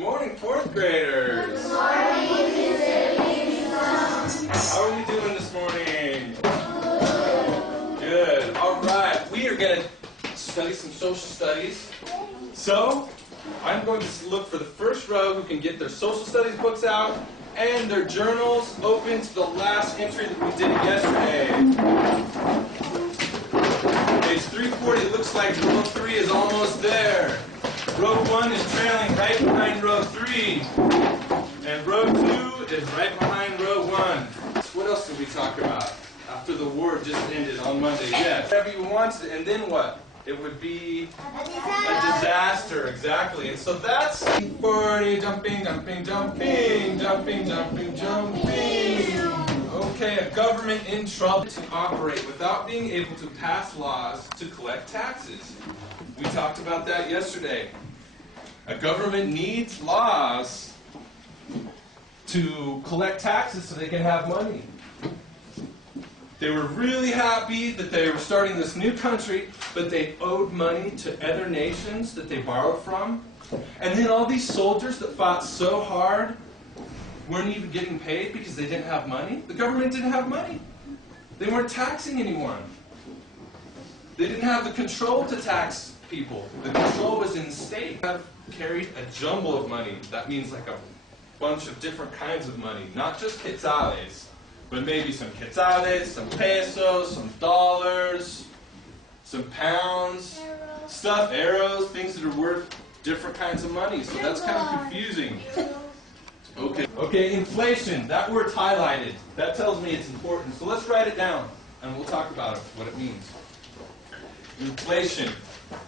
morning, fourth graders. Good morning, Mr. Livingston. How are you doing this morning? Good. All right. We are going to study some social studies. So, I'm going to look for the first row who can get their social studies books out and their journals open to the last entry that we did yesterday. Page 340, it looks like row 3 is almost there. Row 1 is trailing right behind row 3. And row 2 is right behind row 1. What else did we talk about after the war just ended on Monday? Yes. Whatever you wanted, and then what? It would be a disaster, exactly. And so that's 40, jumping, jumping, jumping, jumping, jumping, jumping. Okay, a government in trouble to operate without being able to pass laws to collect taxes. We talked about that yesterday. A government needs laws to collect taxes so they can have money. They were really happy that they were starting this new country, but they owed money to other nations that they borrowed from. And then all these soldiers that fought so hard weren't even getting paid because they didn't have money. The government didn't have money. They weren't taxing anyone. They didn't have the control to tax people. The control was in the state. They have carried a jumble of money. That means like a bunch of different kinds of money, not just quetzales, but maybe some quetzales, some pesos, some dollars, some pounds, stuff, arrows, things that are worth different kinds of money. So that's kind of confusing. Okay, inflation. That word's highlighted. That tells me it's important. So let's write it down, and we'll talk about it, what it means. Inflation.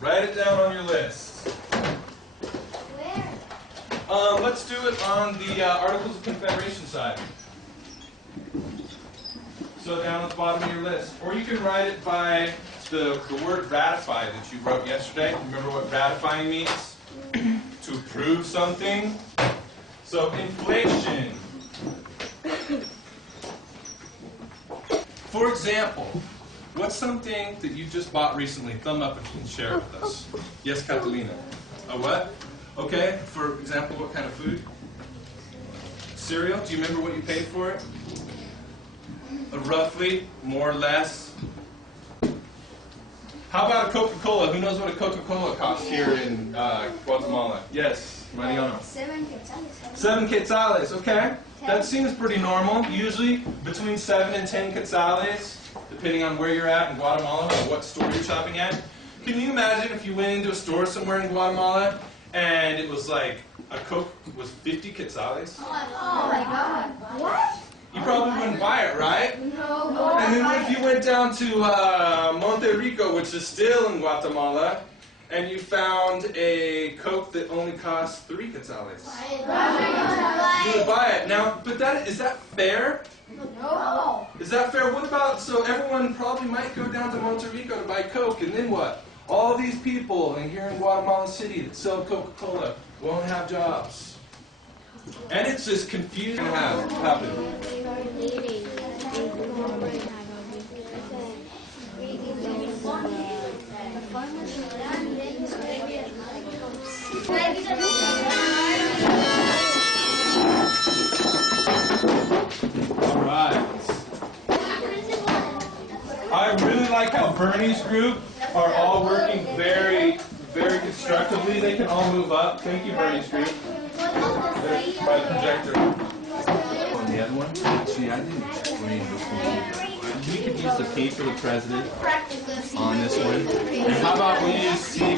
Write it down on your list. Where? Let's do it on the Articles of Confederation side. So down at the bottom of your list. Or you can write it by the word ratify that you wrote yesterday. Remember what ratifying means? To approve something. So inflation. For example, what's something that you just bought recently? Thumb up if you can share it with us. Yes, Catalina. A what? Okay, for example, what kind of food? Cereal? Do you remember what you paid for it? Roughly, more or less. How about a Coca-Cola? Who knows what a Coca-Cola costs here in Guatemala? Yes, Mariano. 7 quetzales. 7 quetzales, okay. That seems pretty normal. Usually between 7 and 10 quetzales, depending on where you're at in Guatemala or what store you're shopping at. Can you imagine if you went into a store somewhere in Guatemala and it was like a Coke was 50 quetzales? Oh my God. What? You probably wouldn't buy it, right? No. And then what if you went down to Monte Rico, which is still in Guatemala, and you found a Coke that only costs 3 quetzales? You would buy it. Now, but is that fair? No. Is that fair? What about, so everyone probably might go down to Monte Rico to buy Coke, and then what? All these people here in Guatemala City that sell Coca-Cola won't have jobs. And it's just confusing to happen. Alright. I really like how Bernie's group are all working very, very constructively. They can all move up. Thank you, Bernie's group. By the projector. On the other one, actually, I didn't explain this one. We could use the P for the president on this one. And how about we use C?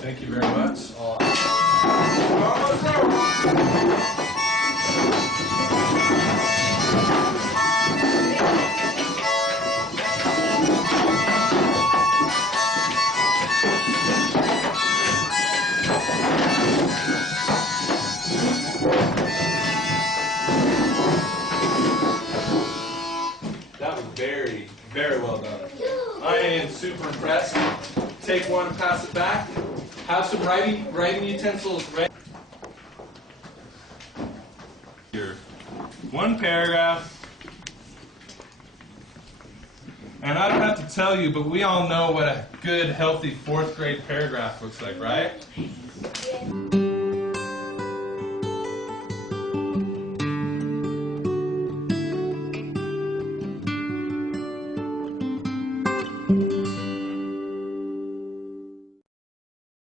Thank you very much. That was very, very well done. I am super impressed. Take one and pass it back. Have some writing utensils ready. Here. One paragraph. And I don't have to tell you, but we all know what a good, healthy 4th grade paragraph looks like, right?